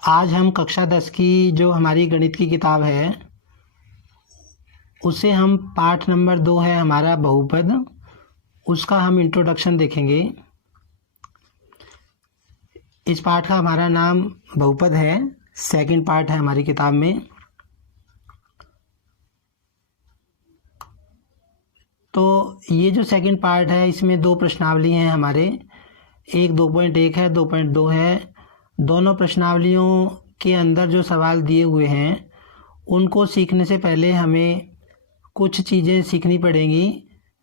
आज हम कक्षा 10 की जो हमारी गणित की किताब है उसे हम पाठ नंबर 2 है हमारा बहुपद, उसका हम इंट्रोडक्शन देखेंगे। इस पाठ का हमारा नाम बहुपद है, सेकंड पार्ट है हमारी किताब में। तो ये जो सेकंड पार्ट है इसमें दो प्रश्नावली हैं हमारे, एक 2.1 है, 2.2 है। दोनों प्रश्नावलियों के अंदर जो सवाल दिए हुए हैं उनको सीखने से पहले हमें कुछ चीज़ें सीखनी पड़ेंगी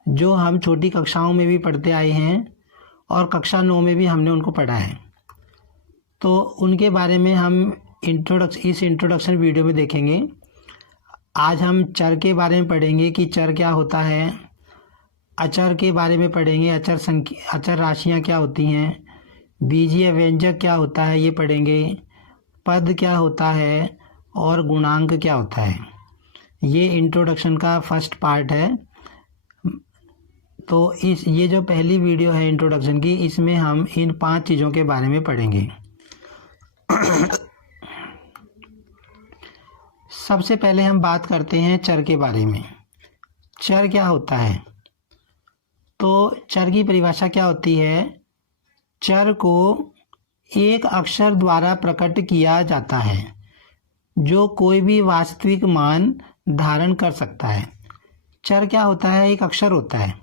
जो हम छोटी कक्षाओं में भी पढ़ते आए हैं और कक्षा 9 में भी हमने उनको पढ़ा है। तो उनके बारे में हम इस इंट्रोडक्शन वीडियो में देखेंगे। आज हम चर के बारे में पढ़ेंगे कि चर क्या होता है, अचर के बारे में पढ़ेंगे, अचर राशियाँ क्या होती हैं, बीजीय व्यंजक क्या होता है ये पढ़ेंगे, पद क्या होता है और गुणांक क्या होता है। ये इंट्रोडक्शन का फर्स्ट पार्ट है। तो ये जो पहली वीडियो है इंट्रोडक्शन की, इसमें हम इन 5 चीज़ों के बारे में पढ़ेंगे। सबसे पहले हम बात करते हैं चर के बारे में। चर क्या होता है? तो चर की परिभाषा क्या होती है? चर को एक अक्षर द्वारा प्रकट किया जाता है जो कोई भी वास्तविक मान धारण कर सकता है। चर क्या होता है? एक अक्षर होता है,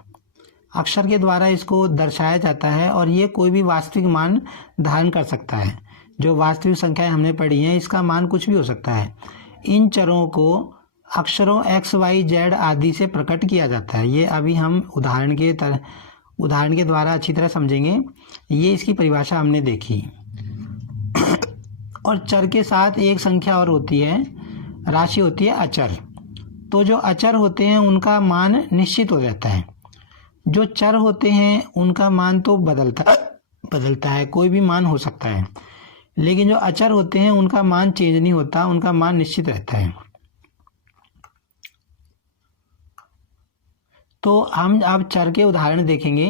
अक्षर के द्वारा इसको दर्शाया जाता है और ये कोई भी वास्तविक मान धारण कर सकता है। जो वास्तविक संख्याएं हमने पढ़ी हैं इसका मान कुछ भी हो सकता है। इन चरों को अक्षरों x, y, z आदि से प्रकट किया जाता है। ये अभी हम उदाहरण के द्वारा अच्छी तरह समझेंगे। ये इसकी परिभाषा हमने देखी। और चर के साथ एक संख्या और होती है, राशि होती है अचर। तो जो अचर होते हैं उनका मान निश्चित हो जाता है। जो चर होते हैं उनका मान तो बदलता है, कोई भी मान हो सकता है, लेकिन जो अचर होते हैं उनका मान चेंज नहीं होता, उनका मान निश्चित रहता है। तो हम अब चर के उदाहरण देखेंगे।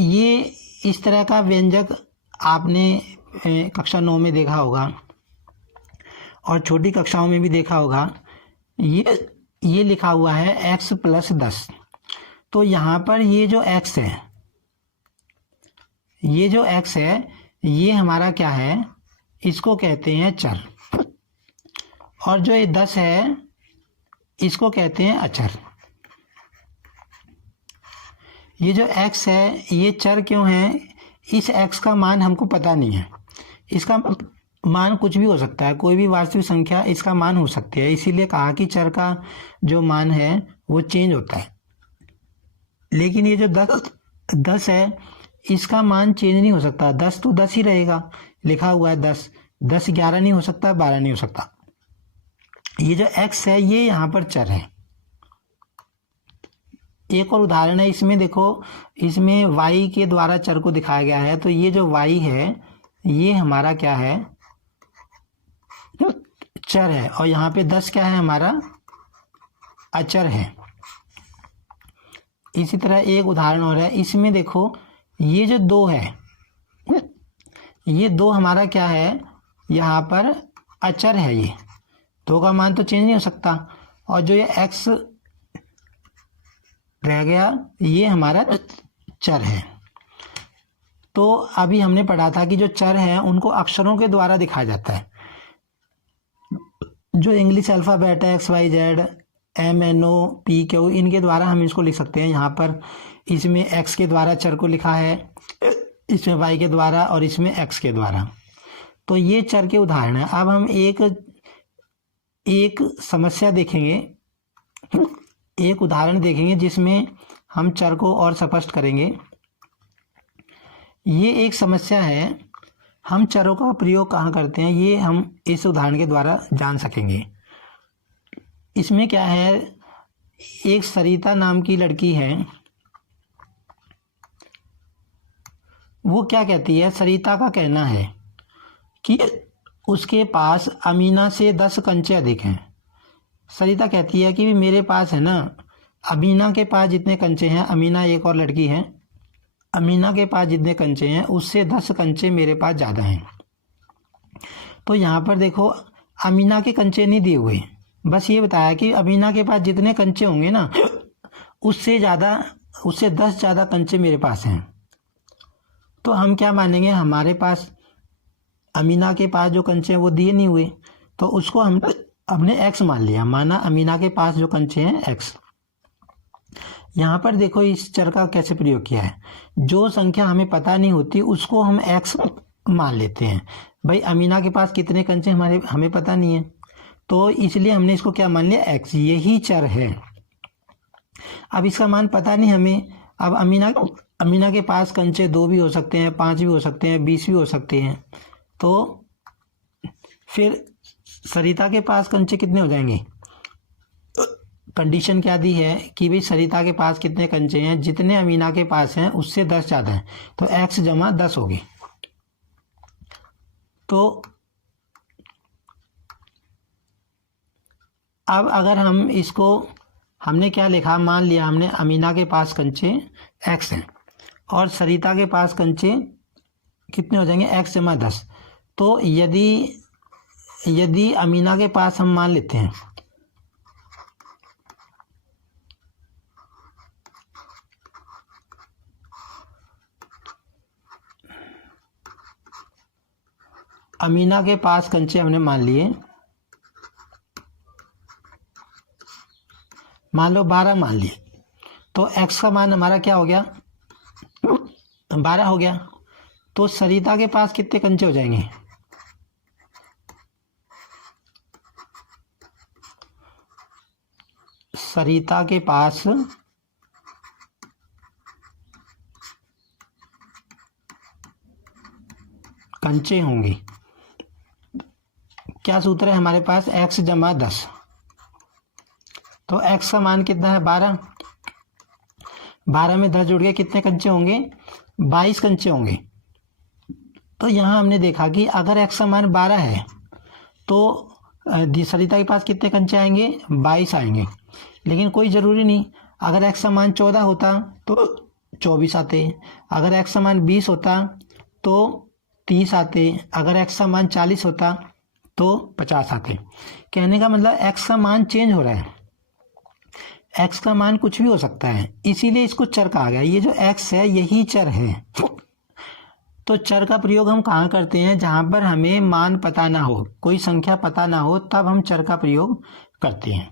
ये इस तरह का व्यंजक आपने कक्षा 9 में देखा होगा और छोटी कक्षाओं में भी देखा होगा। ये लिखा हुआ है x + 10। तो यहाँ पर ये जो x है, ये हमारा क्या है? इसको कहते हैं चर। और जो ये 10 है इसको कहते हैं अचर। ये जो x है ये चर क्यों है? इस x का मान हमको पता नहीं है। इसका मान कुछ भी हो सकता है, कोई भी वास्तविक संख्या इसका मान हो सकती है। इसीलिए कहा कि चर का जो मान है वो चेंज होता है। लेकिन ये जो 10 है इसका मान चेंज नहीं हो सकता। 10 तो 10 ही रहेगा, लिखा हुआ है 10। 10 11 नहीं हो सकता, 12 नहीं हो सकता। ये जो x है ये यहाँ पर चर है। एक और उदाहरण है इसमें, देखो इसमें y के द्वारा चर को दिखाया गया है। तो ये जो y है ये हमारा क्या है? चर है। और यहाँ पे 10 क्या है? हमारा अचर है। इसी तरह एक उदाहरण और है, इसमें देखो ये जो 2 है, ये 2 हमारा क्या है? यहाँ पर अचर है। ये 2 का मान तो चेंज नहीं हो सकता। और जो ये x रह गया ये हमारा चर है। तो अभी हमने पढ़ा था कि जो चर हैं उनको अक्षरों के द्वारा दिखाया जाता है। जो इंग्लिश अल्फ़ाबेट है x, y, z, m, n, o, p, q, इनके द्वारा हम इसको लिख सकते हैं। यहाँ पर इसमें x के द्वारा चर को लिखा है, इसमें y के द्वारा और इसमें x के द्वारा। तो ये चर के उदाहरण है। अब हम एक समस्या देखेंगे, एक उदाहरण देखेंगे जिसमें हम चर को और स्पष्ट करेंगे। ये एक समस्या है, हम चरों का प्रयोग कहाँ करते हैं ये हम इस उदाहरण के द्वारा जान सकेंगे। इसमें क्या है? एक सरिता नाम की लड़की है, वो क्या कहती है? सरिता का कहना है कि उसके पास अमीना से 10 कंचे अधिक हैं। सरिता कहती है कि मेरे पास है ना अमीना के पास जितने कंचे हैं, अमीना एक और लड़की है, अमीना के पास जितने कंचे हैं उससे 10 कंचे मेरे पास ज़्यादा हैं। तो यहाँ पर देखो अमीना के कंचे नहीं दिए हुए, बस ये बताया कि अमीना के पास जितने कंचे होंगे ना उससे 10 ज़्यादा कंचे मेरे पास हैं। तो हम क्या मानेंगे, हमारे पास अमीना के पास जो कंचे हैं वो दिए नहीं हुए, तो उसको हमने x मान लिया, माना अमीना के पास जो कंचे हैं x। यहाँ पर देखो इस चर का कैसे प्रयोग किया है, जो संख्या हमें पता नहीं होती उसको हम x मान लेते हैं। भाई अमीना के पास कितने कंचे हमें पता नहीं है, तो इसलिए हमने इसको क्या मान लिया, x, यही चर है। अब इसका मान पता नहीं हमें। अब अमीना के पास कंचे 2 भी हो सकते हैं, 5 भी हो सकते हैं, 20 भी हो सकते हैं। तो फिर सरिता के पास कंचे कितने हो जाएंगे, कंडीशन क्या दी है कि भाई सरिता के पास कितने कंचे हैं, जितने अमीना के पास हैं उससे 10 ज़्यादा हैं, तो x जमा 10 होगी। तो अब अगर हम इसको, हमने क्या लिखा, मान लिया हमने अमीना के पास कंचे x हैं और सरिता के पास कंचे कितने हो जाएंगे, x जमा 10। तो यदि अमीना के पास हम मान लेते हैं अमीना के पास कंचे हमने मान लिए, मान लो 12 मान लिए, तो x का मान हमारा क्या हो गया, 12 हो गया। तो सरिता के पास कितने कंचे हो जाएंगे, सरिता के पास कंचे होंगे, क्या सूत्र है हमारे पास, x जमा 10। तो x का मान कितना है, 12, 12 में 10 जुड़ गए, कितने कंचे होंगे, 22 कंचे होंगे। तो यहाँ हमने देखा कि अगर x का मान 12 है तो सरिता के पास कितने कंचे आएंगे, 22 आएंगे। लेकिन कोई ज़रूरी नहीं, अगर x का मान 14 होता तो 24 आते, अगर x का मान 20 होता तो 30 आते, अगर x का मान 40 होता तो 50 आते। कहने का मतलब x का मान चेंज हो रहा है, x का मान कुछ भी हो सकता है, इसीलिए इसको चर कहा गया। ये जो x है यही चर है। तो चर का प्रयोग हम कहाँ करते हैं, जहाँ पर हमें मान पता ना हो, कोई संख्या पता ना हो, तब हम चर का प्रयोग करते हैं।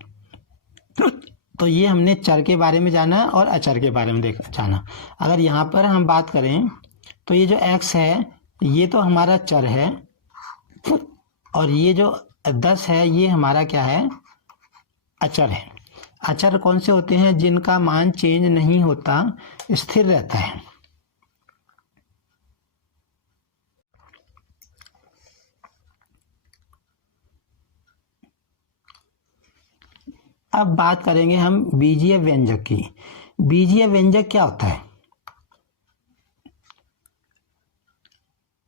तो ये हमने चर के बारे में जाना और अचर के बारे में जाना। अगर यहाँ पर हम बात करें तो ये जो x है ये तो हमारा चर है, और ये जो 10 है ये हमारा क्या है, अचर है। अचर कौन से होते हैं, जिनका मान चेंज नहीं होता, स्थिर रहता है। अब बात करेंगे हम बीजीय व्यंजक की। बीजीय व्यंजक क्या होता है,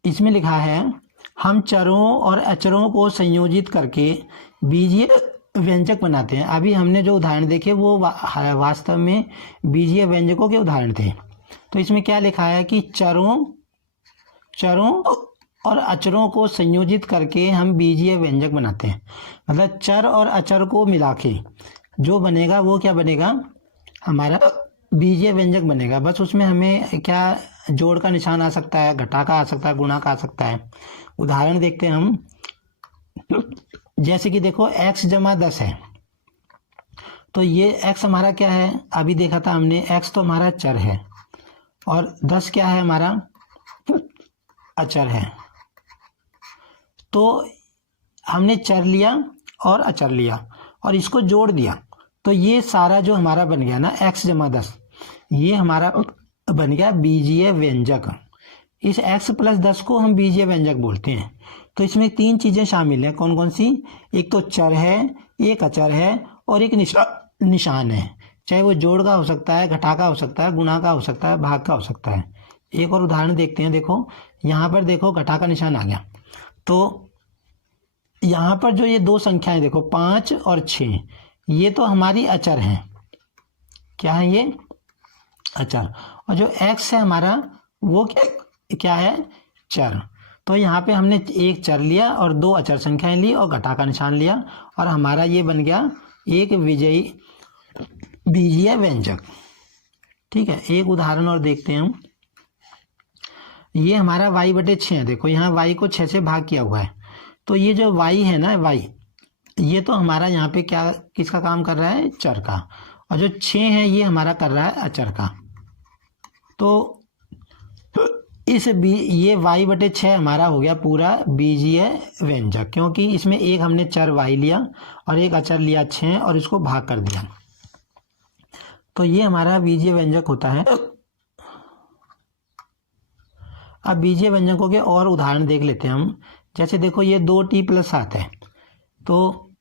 इसमें लिखा है हम चरों और अचरों को संयोजित करके बीजीय व्यंजक बनाते हैं। अभी हमने जो उदाहरण देखे वो वास्तव में बीजीय व्यंजकों के उदाहरण थे। तो इसमें क्या लिखा है कि चरों और अचरों को संयोजित करके हम बीजीय व्यंजक बनाते हैं। मतलब चर और अचर को मिला के जो बनेगा वो क्या बनेगा, हमारा बीजीय व्यंजक बनेगा। बस उसमें हमें क्या जोड़ का निशान आ सकता है, घटा का आ सकता है, गुणा का आ सकता है। उदाहरण देखते हैं हम, जैसे कि देखो x जमा 10 है, तो ये x हमारा क्या है, अभी देखा था हमने, x तो हमारा चर है और 10 क्या है, हमारा अचर है। तो हमने चर लिया और अचर लिया और इसको जोड़ दिया, तो ये सारा जो हमारा बन गया ना x जमा 10, ये हमारा बन गया बीजीय व्यंजक। इस x प्लस 10 को हम बीजीय व्यंजक बोलते हैं। तो इसमें 3 चीज़ें शामिल हैं, कौन कौन सी, एक तो चर है, एक अचर है और एक निशान है। चाहे वो जोड़ का हो सकता है, घटा का हो सकता है, गुणा का हो सकता है, भाग का हो सकता है। एक और उदाहरण देखते हैं। देखो यहाँ पर देखो घटा का निशान आ गया, तो यहाँ पर जो ये 2 संख्याएं देखो 5 और 6, ये तो हमारी अचर हैं, क्या है ये, अचर। और जो x है हमारा वो क्या है, चर। तो यहाँ पे हमने एक चर लिया और दो अचर संख्याएं ली और घटा का निशान लिया और हमारा ये बन गया एक विजयी बीजीय व्यंजक। ठीक है, एक उदाहरण और देखते हैं हम। ये हमारा y/6 है। देखो यहाँ y को 6 से भाग किया हुआ है, तो ये जो y है ना, y ये तो हमारा यहाँ पे क्या, किसका काम कर रहा है, चर का। और जो 6 है ये हमारा कर रहा है अचर का। तो ये y/6 हमारा हो गया पूरा बीजीय व्यंजक, क्योंकि इसमें एक हमने चर y लिया और एक अचर लिया 6 और इसको भाग कर दिया। तो ये हमारा बीजीय व्यंजक होता है। अब बीजीय व्यंजकों के और उदाहरण देख लेते हैं हम। जैसे देखो ये 2t+7 है, तो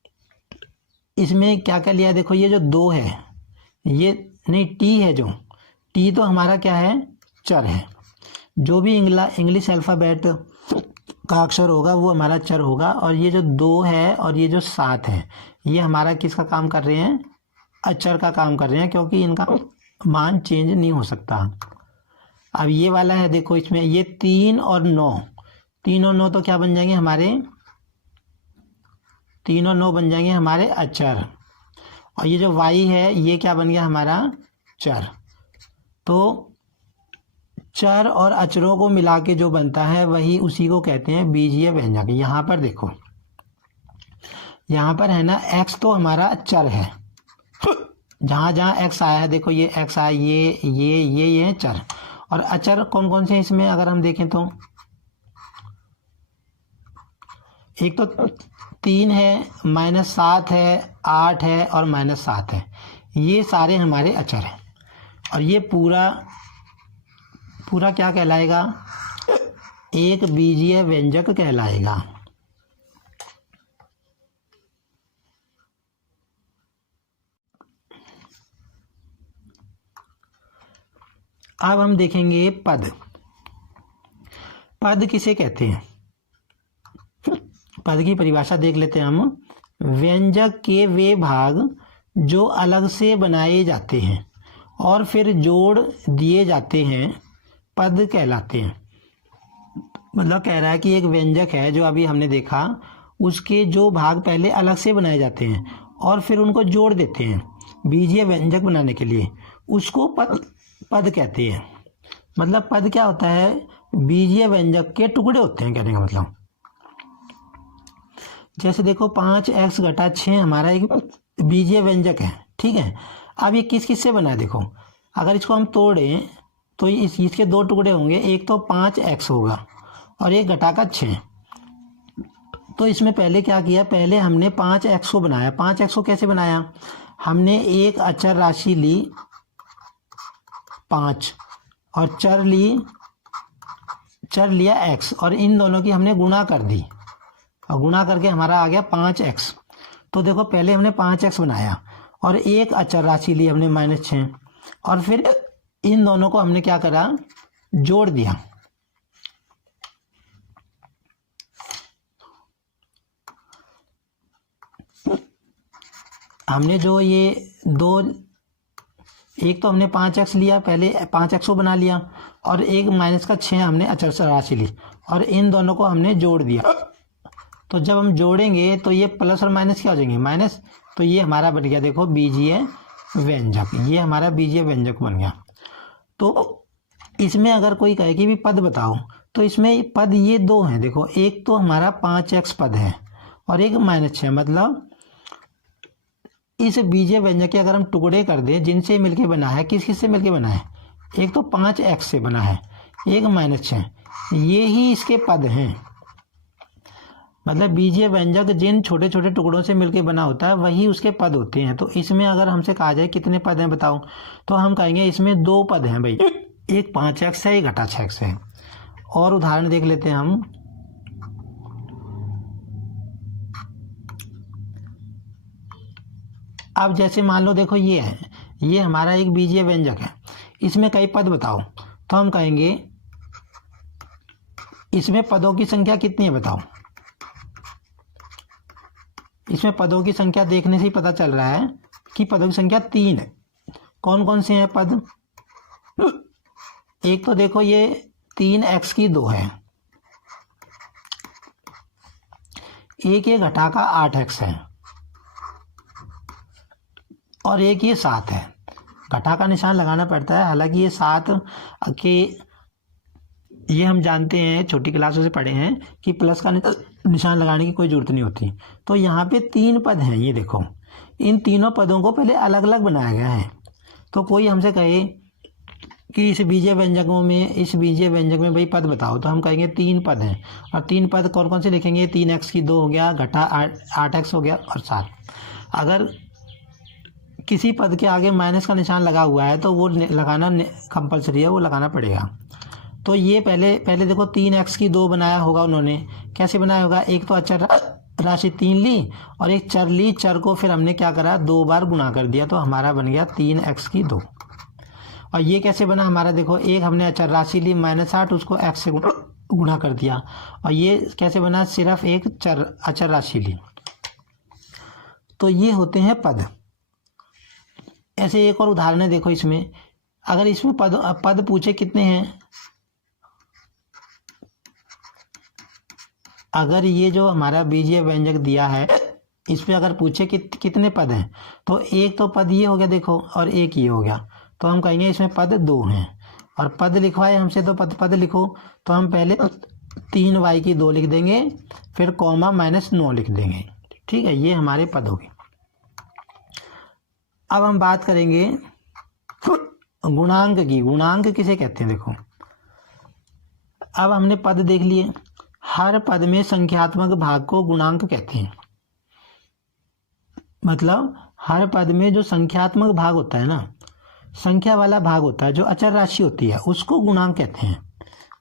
इसमें क्या क्या लिया है, देखो ये जो 2 है, ये नहीं t है, जो t तो हमारा क्या है, चर है। जो भी इंग्लिश अल्फ़ाबेट का अक्षर होगा वो हमारा चर होगा। और ये जो 2 है और ये जो 7 है ये हमारा किसका काम कर रहे हैं, अचर का काम कर रहे हैं, क्योंकि इनका मान चेंज नहीं हो सकता। अब ये वाला है, देखो इसमें ये 3 और 9, 3 और 9 तो क्या बन जाएंगे हमारे, 3 और 9 बन जाएंगे हमारे अचर। और ये जो y है ये क्या बन गया हमारा, चर। तो चर और अचरों को मिला के जो बनता है वही उसी को कहते हैं बीजीय व्यंजक। यहाँ पर देखो, यहाँ पर है ना x तो हमारा चर है, जहाँ जहाँ x आया है, देखो ये x आया, ये चर। और अचर कौन कौन से हैं इसमें, अगर हम देखें तो एक तो 3 है, -7 है, 8 है और -7 है, ये सारे हमारे अचर हैं। और ये पूरा क्या कहलाएगा, एक बीजीय व्यंजक कहलाएगा। अब हम देखेंगे पद। पद किसे कहते हैं, पद की परिभाषा देख लेते हैं हम। व्यंजक के वे भाग जो अलग से बनाए जाते हैं और फिर जोड़ दिए जाते हैं पद कहलाते हैं। मतलब कह रहा है कि एक व्यंजक है जो अभी हमने देखा, उसके जो भाग पहले अलग से बनाए जाते हैं और फिर उनको जोड़ देते हैं बीजीय व्यंजक बनाने के लिए, उसको पद कहते हैं। मतलब पद क्या होता है, बीजीय व्यंजक के टुकड़े होते हैं, कहने का मतलब। जैसे देखो 5x घटा 6 हमारा एक बीजीय व्यंजक है, ठीक है। अब ये किस किस से बना है, देखो अगर इसको हम तोड़ें तो इसके दो टुकड़े होंगे, एक तो 5x होगा और एक घटा का 6। तो इसमें पहले क्या किया, पहले हमने 5x को बनाया। 5x को कैसे बनाया, हमने एक अचर राशि ली 5 और चर लिया x और इन दोनों की हमने गुणा कर दी और गुणा करके हमारा आ गया 5x। तो देखो पहले हमने 5x बनाया और एक अचर राशि ली हमने -6 और फिर इन दोनों को हमने क्या करा, जोड़ दिया। हमने जो ये दो, एक तो हमने 5x लिया, पहले 5x को बना लिया और एक -6 हमने अचर राशि ली और इन दोनों को हमने जोड़ दिया। तो जब हम जोड़ेंगे तो ये प्लस और माइनस क्या हो जाएंगे, माइनस। तो ये हमारा बन गया देखो बीजीय व्यंजक, ये हमारा बीजीय व्यंजक बन गया। तो इसमें अगर कोई कहे कि भी पद बताओ, तो इसमें पद ये दो हैं। देखो एक तो हमारा 5x पद है और एक -6, मतलब इस बीजीय व्यंजक के अगर हम टुकड़े कर दें, जिनसे मिलके बना है, किस किस से मिलके बना है, एक तो 5x से बना है, एक -6, ये ही इसके पद हैं। मतलब बीजीय व्यंजक जिन छोटे छोटे टुकड़ों से मिलके बना होता है वही उसके पद होते हैं। तो इसमें अगर हमसे कहा जाए कितने पद हैं बताओ, तो हम कहेंगे इसमें 2 पद हैं भाई, एक 5x है, एक घटा 6x है। और उदाहरण देख लेते हैं हम। अब जैसे मान लो देखो ये है, ये हमारा एक बीजीय व्यंजक है, इसमें कई पद बताओ, तो हम कहेंगे इसमें पदों की संख्या कितनी है बताओ। इसमें पदों की संख्या देखने से ही पता चल रहा है कि पदों की संख्या 3 है। कौन कौन से हैं पद? एक तो देखो ये 3x की 2 है, एक ये घटा का 8x है, और एक ये 7 है। घटा का निशान लगाना पड़ता है, हालांकि ये 7 के ये हम जानते हैं, छोटी क्लासों से पढ़े हैं कि प्लस का निशान लगाने की कोई जरूरत नहीं होती। तो यहाँ पे 3 पद हैं, ये देखो इन तीनों पदों को पहले अलग अलग बनाया गया है। तो कोई हमसे कहे कि इस बीजीय व्यंजक में भाई पद बताओ, तो हम कहेंगे 3 पद हैं, और 3 पद कौन कौन से लिखेंगे? 3x की 2 हो गया, घटा 8x हो गया, और 7। अगर किसी पद के आगे माइनस का निशान लगा हुआ है तो वो लगाना कंपलसरी है, वो लगाना पड़ेगा। तो ये पहले देखो 3x की 2 बनाया होगा उन्होंने, कैसे बनाया होगा? एक तो अचर राशि 3 ली और एक चर ली, चर को फिर हमने क्या करा? 2 बार गुणा कर दिया, तो हमारा बन गया 3x की 2। और ये कैसे बना हमारा? देखो एक हमने अचर राशि ली -8, उसको x से गुणा कर दिया, और ये कैसे बना? सिर्फ एक अचर राशि ली। तो ये होते हैं पद। ऐसे एक और उदाहरण है, देखो इसमें अगर इसमें पद पूछे कितने हैं, अगर ये जो हमारा बीजीय व्यंजक दिया है इसमें अगर पूछे कि कितने पद हैं, तो एक तो पद ये हो गया देखो, और एक ये हो गया, तो हम कहेंगे इसमें पद 2 हैं। और पद लिखवाए हमसे तो पद लिखो, तो हम पहले 3y की 2 लिख देंगे, फिर कॉमा -9 लिख देंगे। ठीक है, ये हमारे पद हो गए। अब हम बात करेंगे गुणांक की। गुणांक किसे कहते हैं? देखो अब हमने पद देख लिए, हर पद में संख्यात्मक भाग को गुणांक कहते हैं। मतलब हर पद में जो संख्यात्मक भाग होता है ना, संख्या वाला भाग होता है, जो अचर राशि होती है, उसको गुणांक कहते हैं।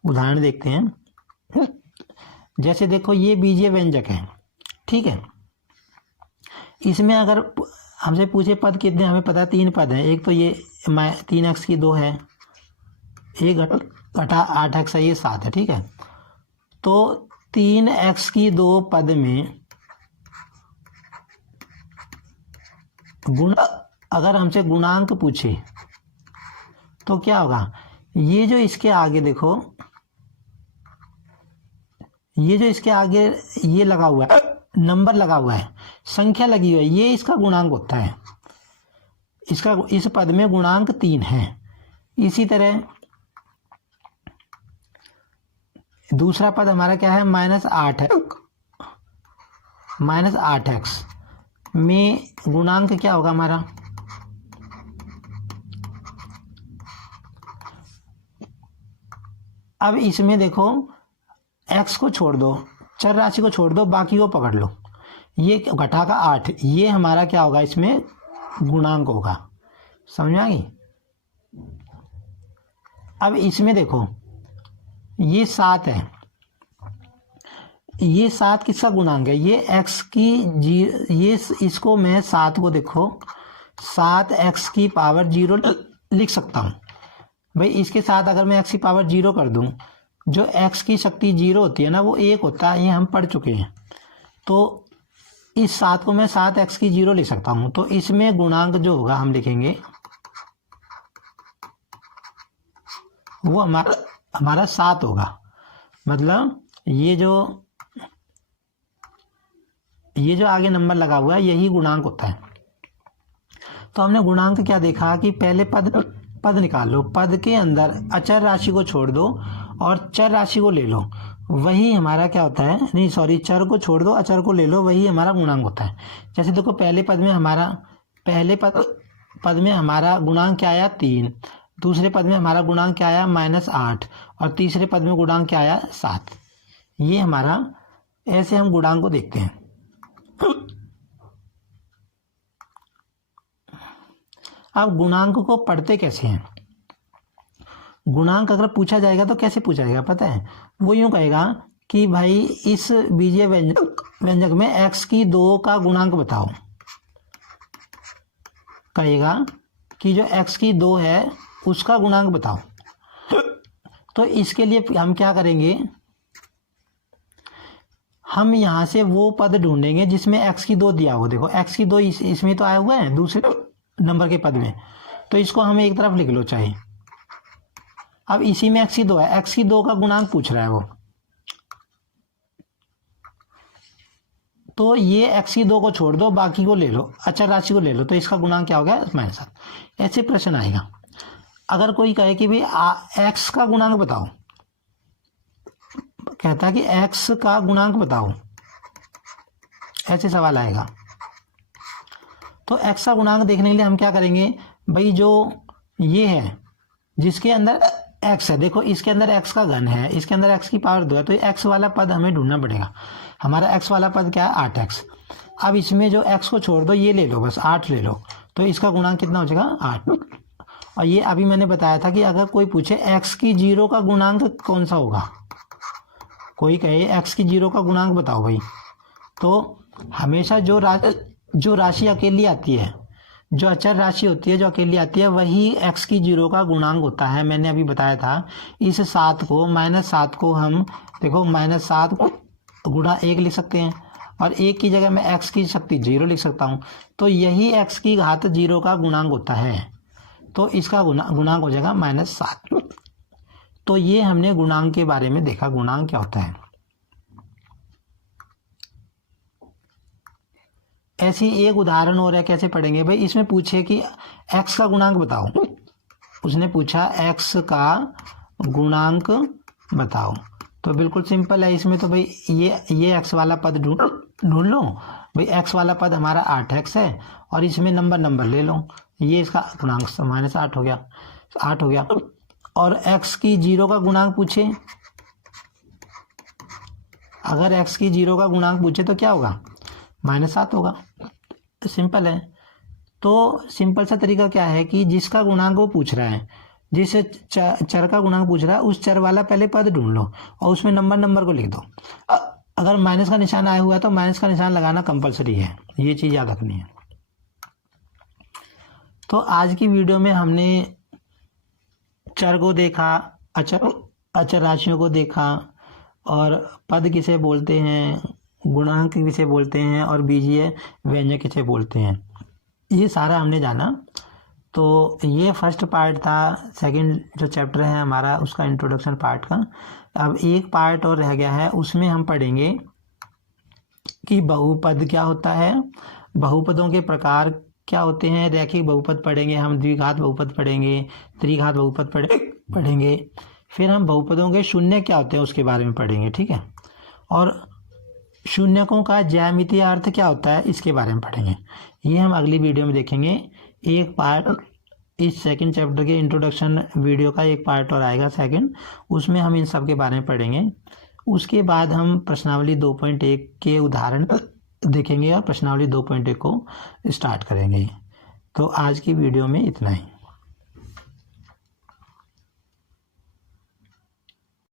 उदाहरण देखते हैं। जैसे देखो ये बीजीय व्यंजक है, ठीक है, इसमें अगर हमसे पूछे पद कितने, हमें पता है 3 पद हैं। एक तो ये 3x की 2 है, एक घटा 8x है, ये 7 है। ठीक है, तो 3x की 2 पद में अगर हमसे गुणांक पूछे तो क्या होगा? ये जो इसके आगे देखो, ये जो इसके आगे ये लगा हुआ है, नंबर लगा हुआ है, संख्या लगी हुई है, ये इसका गुणांक होता है। इसका इस पद में गुणांक 3 है। इसी तरह दूसरा पद हमारा क्या है? -8 है। -8x में गुणांक क्या होगा हमारा? अब इसमें देखो x को छोड़ दो, चर राशि को छोड़ दो, बाकी को पकड़ लो। ये घटा का 8, ये हमारा क्या होगा? इसमें गुणांक होगा। समझ आ गई? अब इसमें देखो ये 7 है, ये 7 किसका गुणांक है? ये x की ये इसको मैं 7 को देखो 7x की पावर 0 लिख सकता हूँ। भाई इसके साथ अगर मैं x की पावर 0 कर दूं, जो x की शक्ति 0 होती है ना, वो 1 होता है, ये हम पढ़ चुके हैं। तो इस 7 को मैं 7x की 0 लिख सकता हूँ। तो इसमें गुणांक जो होगा हम लिखेंगे वो हमारा 7 होगा। मतलब ये जो आगे नंबर लगा हुआ है यही गुणांक होता है। तो हमने गुणांक क्या देखा कि पहले पद निकाल लो, पद के अंदर अचर राशि को छोड़ दो और चर राशि को ले लो, वही हमारा क्या होता है? नहीं सॉरी, चर को छोड़ दो, अचर को ले लो, वही हमारा गुणांक होता है। जैसे देखो पहले पद में हमारा गुणांक क्या आया? 3। दूसरे पद में हमारा गुणांक क्या आया? -8। और तीसरे पद में गुणांक क्या आया? 7। ये हमारा, ऐसे हम गुणांक को देखते हैं। अब गुणांक को पढ़ते कैसे हैं? गुणांक अगर पूछा जाएगा तो कैसे पूछा जाएगा पता है? वो यूं कहेगा कि भाई इस बीजीय व्यंजक में x की 2 का गुणांक बताओ। कहेगा कि जो x की 2 है उसका गुणांक बताओ। तो इसके लिए हम क्या करेंगे? हम यहां से वो पद ढूंढेंगे जिसमें x की 2 दिया हो। देखो x की 2 इसमें तो आया हुआ है दूसरे नंबर के पद में, तो इसको हमें एक तरफ लिख लो चाहे। अब इसी में x2 है, x2 का गुणांक पूछ रहा है वो, तो ये x2 को छोड़ दो, बाकी को ले लो, अचर राशि को ले लो, तो इसका गुणांक क्या हो गया -7। ऐसे प्रश्न आएगा। अगर कोई कहे कि भाई x का गुणांक बताओ, कहता है कि x का गुणांक बताओ, ऐसे सवाल आएगा। तो x का गुणांक देखने के लिए हम क्या करेंगे भाई, जो ये है जिसके अंदर x है, देखो इसके अंदर x का घन है, इसके अंदर x की पावर 2 है, तो ये x वाला पद हमें ढूंढना पड़ेगा। हमारा x वाला पद क्या है 8x। अब इसमें जो x को छोड़ दो, ये ले लो, बस 8 ले लो, तो इसका गुणांक कितना हो जाएगा 8। और ये अभी मैंने बताया था कि अगर कोई पूछे x की 0 का गुणांक कौन सा होगा, कोई कहे x की 0 का गुणांक बताओ भाई, तो हमेशा जो राशि अकेली आती है, जो अचर राशि होती है जो अकेली आती है, वही x की 0 का गुणांक होता है। मैंने अभी बताया था। इस 7 को -7 को हम देखो -7 गुणा 1 लिख सकते हैं, और 1 की जगह मैं x की शक्ति 0 लिख सकता हूँ, तो यही x की घात 0 का गुणांक होता है। तो इसका गुणांक हो जाएगा -7। तो ये हमने गुणांक के बारे में देखा, गुणांक क्या होता है। ऐसी एक उदाहरण और है, कैसे पढ़ेंगे भाई, इसमें पूछे कि x का गुणांक बताओ, उसने पूछा x का गुणांक बताओ, तो बिल्कुल सिंपल है इसमें। तो भाई ये x वाला पद ढूंढ लो भाई, x वाला पद हमारा 8x है, और इसमें नंबर ले लो, ये इसका गुणांक -8 हो गया, 8 हो गया। और x की 0 का गुणांक पूछे, अगर x की 0 का गुणांक पूछे तो क्या होगा -7 होगा। तो सिंपल है। तो सिंपल सा तरीका क्या है कि जिसका गुणांक वो पूछ रहा है, जिस चर का गुणांक पूछ रहा है, उस चर वाला पहले पद ढूंढ लो और उसमें नंबर को लिख दो। अगर माइनस का निशान आया हुआ है तो माइनस का निशान लगाना कंपलसरी है, ये चीज़ याद रखनी है। तो आज की वीडियो में हमने चर को देखा, अचर राशियों को देखा, और पद किसे बोलते हैं, गुणांक किसे बोलते हैं, और बीजीय व्यंजक किसे बोलते हैं, ये सारा हमने जाना। तो ये फर्स्ट पार्ट था। सेकंड जो चैप्टर है हमारा, उसका इंट्रोडक्शन पार्ट का। अब एक पार्ट और रह गया है, उसमें हम पढ़ेंगे कि बहुपद क्या होता है, बहुपदों के प्रकार क्या होते हैं, रैखिक बहुपद पढ़ेंगे हम, द्विघात बहुपद पढ़ेंगे, त्रिघात बहुपद पढ़ेंगे, फिर हम बहुपदों के शून्य क्या होते हैं उसके बारे में पढ़ेंगे, ठीक है, और शून्यकों का ज्यामितीय अर्थ क्या होता है इसके बारे में पढ़ेंगे। ये हम अगली वीडियो में देखेंगे। एक पार्ट इस सेकंड चैप्टर के इंट्रोडक्शन वीडियो का एक पार्ट और आएगा सेकंड, उसमें हम इन सब के बारे में पढ़ेंगे। उसके बाद हम प्रश्नावली 2.1 के उदाहरण देखेंगे और प्रश्नावली 2.1 को स्टार्ट करेंगे। तो आज की वीडियो में इतना ही।